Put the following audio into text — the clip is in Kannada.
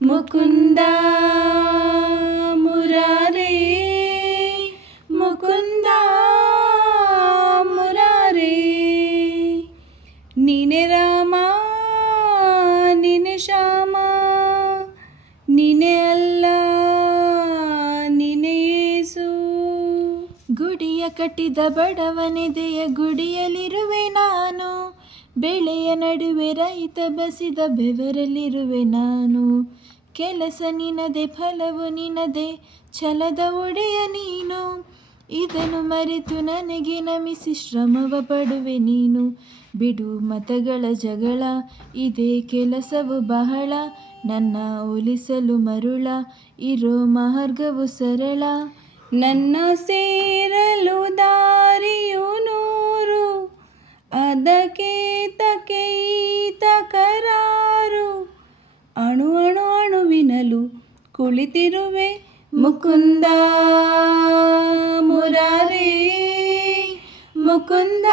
ಮುಕುಂದ ಮುರಾರೇ ಮುಕುಂದ ಮುರಾರೇ. ನೀನೆ ರಾಮ ನೀನೆ ಶ್ಯಾಮ, ನೀನೆ ಅಲ್ಲ ನೀನೆ ಯೇಸು. ಗುಡಿಯ ಕಟ್ಟಿದ ಬಡವನೆದೆಯ ಗುಡಿಯಲ್ಲಿರುವೆ ನಾನು, ಬೆಳೆಯ ನಡುವೆ ರೈತ ಬಸಿದ ಬೆವರಲ್ಲಿರುವೆ ನಾನು. ಕೆಲಸ ನಿನದೆ ಫಲವು ನಿನದೆ ಛಲದ ಒಡೆಯ ನೀನು, ಇದನ್ನು ಮರೆತು ನನಗೆ ನಮಿಸಿ ಶ್ರಮವ ಪಡುವೆ ನೀನು. ಬಿಡು ಮತಗಳ ಜಗಳ, ಇದೇ ಕೆಲಸವು ಬಹಳ, ನನ್ನ ಒಲಿಸಲು ಮರುಳ ಇರೋ ಮಾರ್ಗವು ಸರಳ. ನನ್ನ ಸೇರಲು ದಾರಿಯು ನೂರು, ಅದಕ್ಕೆ ತಕೆ ತಕರಾರು. ಅಣು ಅಣು ಅಣುವಿನಲು ಕುಳಿತಿರುವೆ ಮುಕುಂದ ಮುರಾರೇ ಮುಕುಂದ